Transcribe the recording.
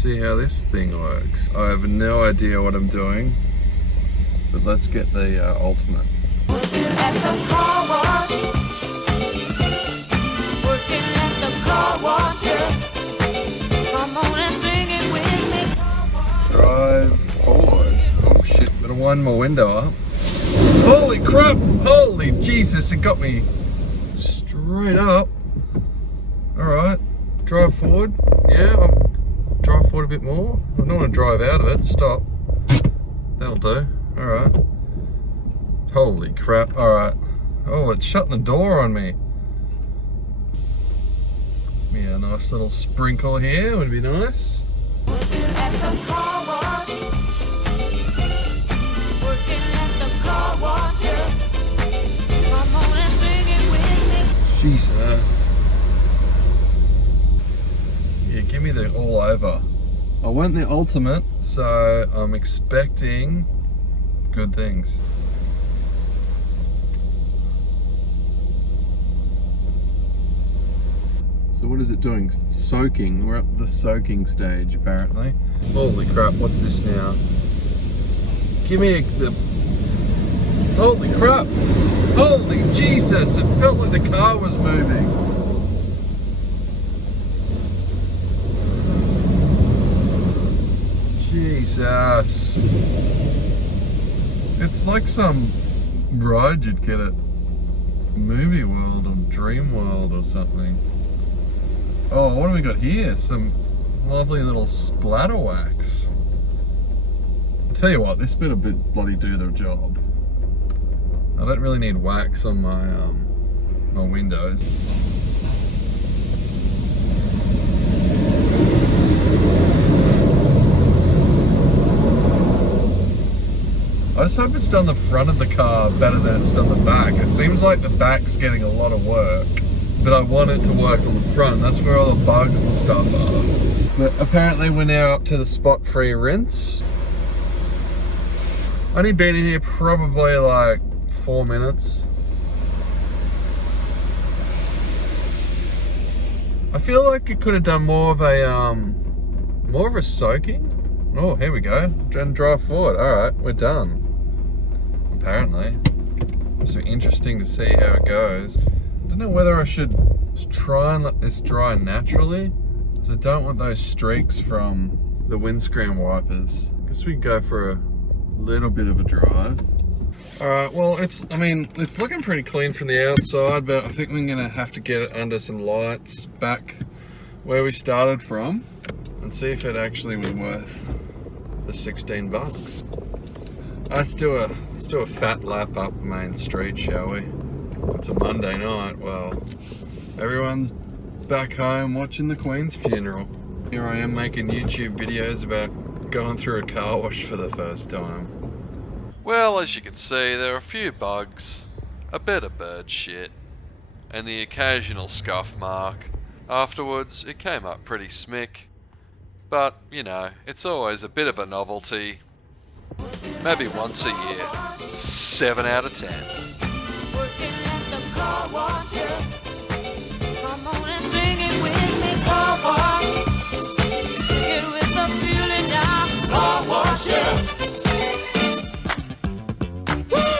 see how this thing works. I have no idea what I'm doing, but let's get the ultimate. Working at the car wash. Working at the car wash, yeah. Come on and sing it with me. Drive forward. Oh shit, better wind my window up. Holy crap! Holy Jesus, it got me straight up. Alright, drive forward. Yeah, I'll drive forward a bit more. I don't want to drive out of it. Stop. That'll do. Alright. Holy crap. Alright. Oh, it's shutting the door on me. Yeah, a nice little sprinkle here would be nice. Working at the car wash. Working at the car wash, yeah. Come on and sing it with me. Jesus. Yeah, give me the all over. I want the ultimate, so I'm expecting good things. So what is it doing? Soaking. We're up the soaking stage apparently. Holy crap, what's this now? Give me the... Holy crap! Holy Jesus! It felt like the car was moving. Jesus. It's like some ride you'd get at Movie World or Dream World or something. Oh, what do we got here? Some lovely little splatter wax. I'll tell you what, this better bloody do the job. I don't really need wax on my my windows. I just hope it's done the front of the car better than it's done the back. It seems like the back's getting a lot of work, but I want it to work on the front. That's where all the bugs and stuff are. But apparently we're now up to the spot-free rinse. Only been in here probably like 4 minutes. I feel like it could have done more of a soaking. Oh, here we go. And drive forward. All right, we're done. Apparently. It's interesting to see how it goes. I don't know whether I should try and let this dry naturally, because I don't want those streaks from the windscreen wipers. I guess we can go for a little bit of a drive. Alright, well it's looking pretty clean from the outside, but I think we're gonna have to get it under some lights back where we started from and see if it actually was worth the 16 bucks. Let's do a fat lap up Main Street, shall we? It's a Monday night. Well, everyone's back home watching the Queen's funeral. Here I am making YouTube videos about going through a car wash for the first time. Well, as you can see, there are a few bugs, a bit of bird shit, and the occasional scuff mark. Afterwards, it came up pretty smick. But, you know, it's always a bit of a novelty. Maybe once a year. 7 out of 10.